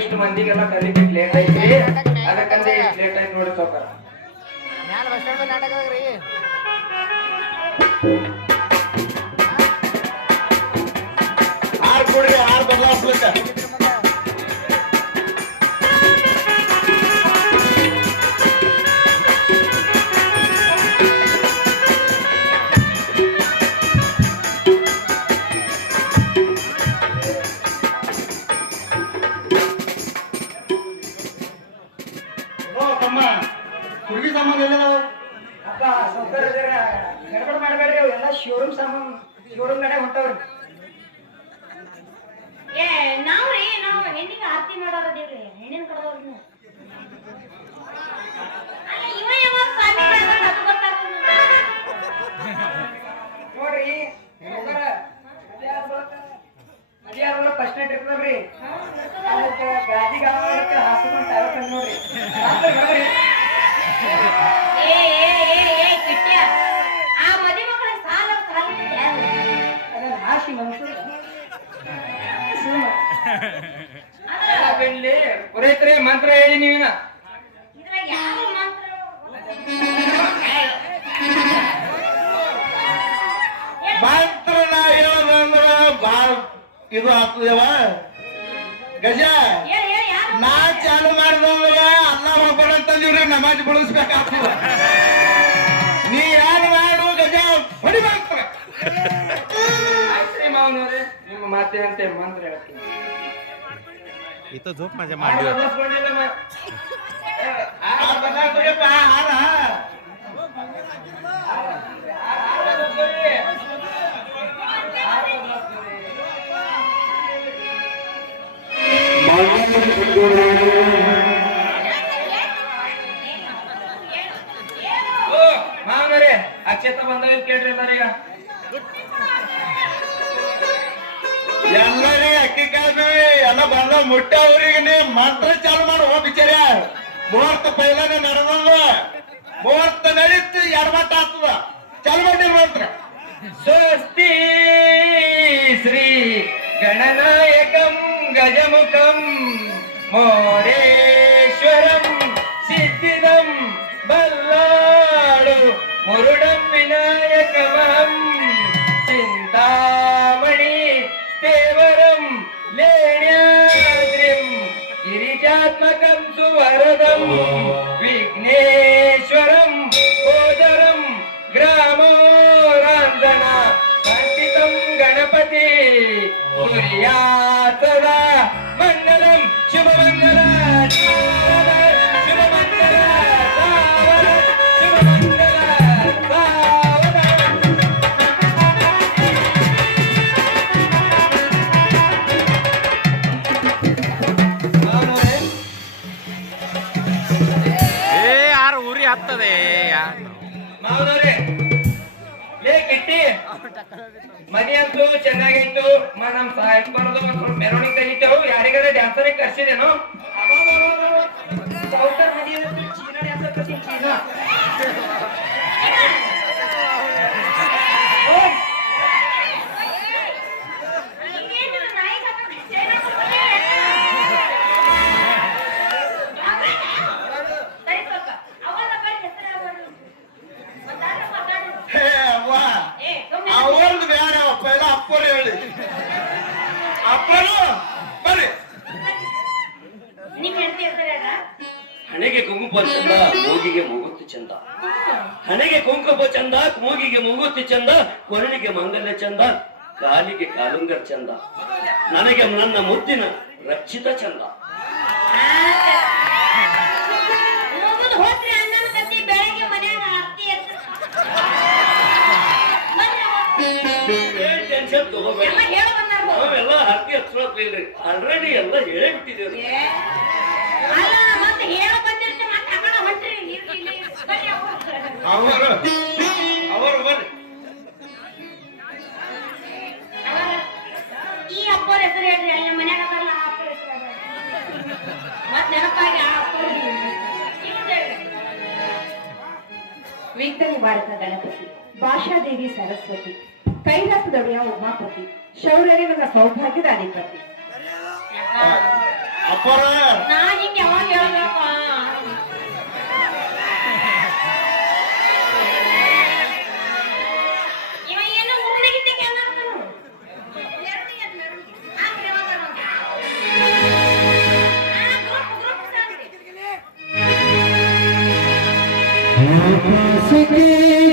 ಇಷ್ಟು ಮಂದಿಗೆಲ್ಲ ಕರಿಬೇಕು ಲೇಟ್ ಐತಿ ಅದಕ್ಕಂದ್ರೆ ಇಷ್ಟು ಲೇಟ್ ಆಯ್ತು ನೋಡಿ ಆರ್ ಕೊಡ್ರಿ ಆರ್ ಬದಲಾಸ್ಲಿಕ್ಕ ಹೇಳ್ದಂಗ್ ಅದು ಹೆಣ್ಣಿನ ನೋಡ್ರಿ ಹೋಗರ ಅದ್ಯಾರಲ್ಲ ಫಸ್ಟ್ ನೈಟ್ ಇರ್ತದ್ರಿ ಅದಕ್ಕೆ ಹಾಸ್ಕೊಂಡು ನೋಡ್ರಿ. ಬೆಳ್ಳಿ ಪುರೈತ್ರಿ ಮಂತ್ರ ಹೇಳಿ ನೀವಿನ? ಮಂತ್ರ? ನಾ ಹೇಳೋದಂದ್ರ ಬಾಳ್ ಇದು ಆಗ್ತದೇವ ಗಜ ನಾ ಚಾಲು ಮಾಡಿದಂದ್ರ ಅಲ್ಲ ಒಬ್ಬರ ತಂದಿವ್ರಿ ನಮಾಜ್ ಬಳಸ್ಬೇಕಾಗ್ತದ ನೀ ಯಾರು ಮಾಡು ಗಜ ಹೊಡಿ ಮಾತ್ರ ನಿಮ್ಮ ಮಾತಿನಂತೆ ಮಂತ್ರ ಹೇಳ್ತೀನಿ. ಇತ್ತು झोप माझ्या मांडीवर. ಮಾಡಿ ಬದಲಾಯಿಸ್ಕೊಂಡಿಲ್ಲ ಮ- ಆ ಬದಲಾಗ್ತದಪ್ಪ, ಹಾರ. ಓ ಮಾವನವ್ರೆ ಅಕ್ಷತ ಬಂದಾಗ ಕೇಳ್ರಿ ಎಲ್ಲರೀಗ. ಎಲ್ಲರಿಗೆ ಅಕ್ಕಿ ಕಾಳು ಎಲ್ಲ ಬಂದ ಮುಟ್ಟವ್ರಿಗೆ ನೀ ಮಂತ್ರ ಚಾಲು ಮಾಡು ಹೋ ಬಿಚಾರ ಮುಹೂರ್ತ ಪೈಲನೆ ನಡೆದಲ್ಲ ಮುಹೂರ್ತ ನಡೀತು ಎಡಮಟ್ಟ ಆಗ್ತದ. ಚಾಲು ಮಾಡಿ ಮಂತ್ರ. ಸ್ವಸ್ತಿ ಶ್ರೀ ಗಣನಾಯಕಂ ಗಜಮುಖಂ ಮೋರೇಶ್ವರಂ ಸಿದ್ಧಿದಂ ಬಲ್ಲಾಡು ಮುರುಡಂ ವಿನಾಯಕಮಹಂ गणपती सूर्याचदा मंगलम शुभमंगलम. ಮನಿ ಅಂತೂ ಚೆನ್ನಾಗಿತ್ತು ಮ ನಮ್ ಸಾಯಕ್ ಬರೋದು ಒಂದ್ ಸ್ವಲ್ಪ ಮೆರವಣಿಗೆ ತೆಗಿತೇವು ಯಾರಿಗಾರ ಡ್ಯಾನ್ಸರಿಗೆ ಕರ್ಸಿದೇನು ಸೌಕರ್ ಮನಿ ಅಂತೂ ಚೀನಾ ಡ್ಯಾನ್ಸರ್ ಕರ್ಸಿನ್ ಚೀನಾ ಹಣೆಗೆ ಕುಂಕುಮ ಚಂದ ಮೂಗಿಗೆ ಮುಗುತಿ ಚಂದ ಕೊರಳಿಗೆ ಮಂಗಲ್ಯ ಚಂದ ಕಾಲಿಗೆ ಕಾಲುಂಗರ್ ಚಂದ. ನನಗೆ ನನ್ನ ಮುದ್ದಿನ ರಕ್ಷಿತ ಚಂದ. ಅವೆಲ್ಲ ನಾವೆಲ್ಲ ಹತ್ತಿ ಹಚ್ಕೊಳ್ತೀವಿ ಆಲ್ರೆಡಿ ಎಲ್ಲ ಹೇಳೇ ಬಿಟ್ಟಿದ್ದೇವೆ ಅಲ್ಲ ಮತ್ತೆ ಹೇಳ ಬಂದಿರ್ತಿ ಮತ್ತೆ ಅಕಡ ಹೊಂಟ್ರಿ ಇರ್ಲಿ ಇಲ್ಲಿ ಬರ್ರಿ ಅವ್ವ. ಅವರು. ಅವರು ಬರ್ರಿ ಈ ಅಪ್ಪರ ಹೆಸರು ಹೇಳ್ರಿ ಅಲ್ಲಿ ಮನ್ಯಾಗ ಬರಲ್ಲ ಆ ಅಪ್ಪರ ಹೆಸರು ಮತ್ತೆ ಮತ್ ನೆನಪಾಗಿ ಆ ಅಪ್ಪರ ವಿಘ್ನ ಭಾರತ ಗಣಪತಿ ಭಾಷಾದೇವಿ ಸರಸ್ವತಿ ಕೈಲಾಸದೊಡೆಯ ಉಮಾಪತಿ ಶೌರ್ಯನಿವನ ಸೌಭಾಗ್ಯದ ಅಧಿಪತಿ. ಅಪ್ಪರ. ನಾ ಹಿಂಗೆ ಯಾವಾಗ ಹೇಳ್ಬೇಕ ಅಂತ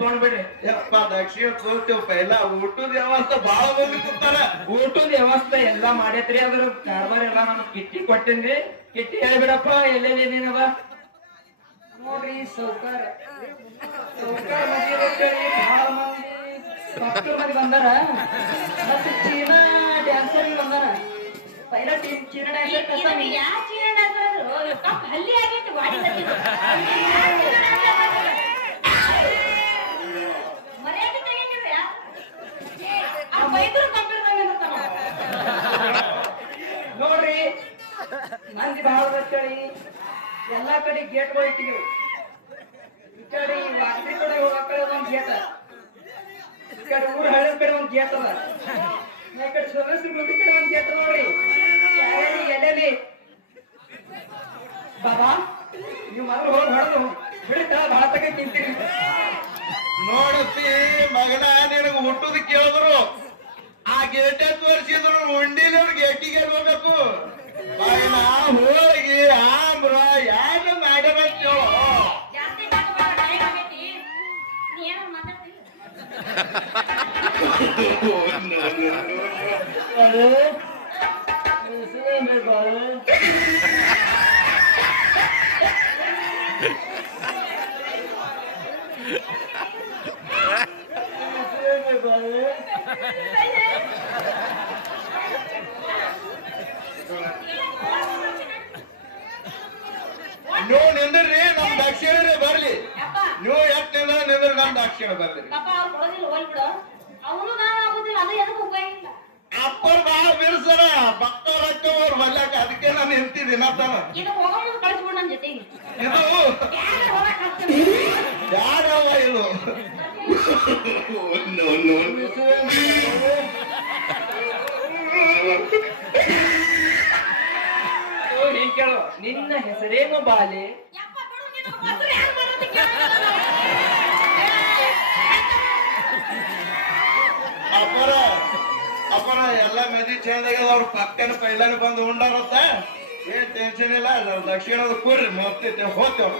ತೊಗೊಂಡ್ಬಿಡ್ರಿ ಯಪ್ಪ ದಕ್ಷಿಣ ತೋರ್ತೇವ್ ಪೈಲ ಊಟದ ವ್ಯವಸ್ಥೆ ಬಾಳ ಹೋಗಿ ಕೂತಾರ ಊಟದ ವ್ಯವಸ್ಥೆ ಎಲ್ಲ ಮಾಡೈತ್ರಿ ಅದ್ರ ಕಾರ್ಬಾರ್ ಎಲ್ಲ ನಾನು ಕಿಟ್ಟಿ ಕೊಟ್ಟಿನ್ರಿ. ಕಿಟ್ಟಿ ಹೇಳ್ಬಿಡಪ್ಪ ಎಲ್ಲೆಲ್ಲಿ ಏನೇನದ ನೋಡ್ರಿ ಸೌಕರ್. ಸೌಕರ್ ಮದಿ ಬಂದಾರ. ಮತ್ತೆ ಚೀನಾ ಡ್ಯಾನ್ಸರ್ ಬಂದಾರ. ಪೈಲ ಟೀಮ್ ಚೀನಾ ಡ್ಯಾನ್ಸರ್ ಕಸ ಯಾ ಚೀನ ಆದ್ರು? ಕಪ್ ಹಲ್ಲಿ ಆಗಿತ್ತು ವಾಡಿ ಬಂದಿದ್ದು. ಯಾ ಚೀನ dancer ಆದ್ರು? ಮರ್ಯಾದೆ ತೆಗಿತಿದ್ರೆ ಯಾ? ಆ ಬೈದ್ರು ಕಂಪ್ಯೂಟರ್ ಇರ್ತಾನ ನೋಡ್ರಿ ಮಂದಿ ಭಾಳ ಬರ್ತೇಳಿ ಎಲ್ಲಾ ಇಟ್ಟಿವಿ ಈ ಕಡೆ ಈ ವಾಸರಿ ಕಡೆ ಹೋಗೋ ಕಡೆ ಒಂದ್ ಗೇಟ್ ಈ ಕಡೆ ಒಂದ್ ಬಾಬಾ, ನೀವು ಮೊದಲು ಭಾಳ ತಗ ತಿಂತೀರಿ ನೀವು ನಿಂದ್ರಿ ನಮ್ ದಕ್ಷಿಣ ಬರ್ಲಿ. ನೀವು ಎಟ್ ನಿಂದ್ರ ನಿಂದ್ರ ನಮ್ ದಕ್ಷಿಣ ಬರ್ಲಿ. ಅವನು ನಾನು ಆಗುದಿಲ್ಲ ಅದು ಎದಕ್ಕೆ ಉಪಯೋಗ ಇಲ್ಲ. ಅಪ್ಪರ್ ಬಾಳ ಬಿರ್ಸರ ಭಕ್ತವ್ರ ಅದಕ್ಕೆ ನಾನು ನಿಂತಿದ್ದೀನಿ ತಾನ. ಇದು ಹೋಗೋಣ ಕಳಿಸ್ಬಿಡು ನನ್ನ ಜೊತೆಗೆ. ಇದು? ಯಾರು ಹೋಗಕ್ ಯಾರವ ಇದು? ಹಿಂಗ್ ಕೇಳು ನಿನ್ನ ಹೆಸರೇನು ಬಾಲೆ? ಯಪ್ಪ ಬಿಡು ನಿನ್ನ ಹೆಸರು ಯಾರು ಬರೋದು ಕೇಳೋದು? ಅಪ್ಪರ ಅಪ್ಪರ ಚಂದಾಗ ಅವ್ರ ಪಕ್ಕನ ಪೈಲಾನ ಬಂದು ಉಂಡಾರತ್ತ. ಏನ್ ಟೆನ್ಷನ್ ಇಲ್ಲ ದಕ್ಷಿಣದ ಕೂರ್ರಿ ಮತ್ತೆ ಹೋಗ್ತೇವ್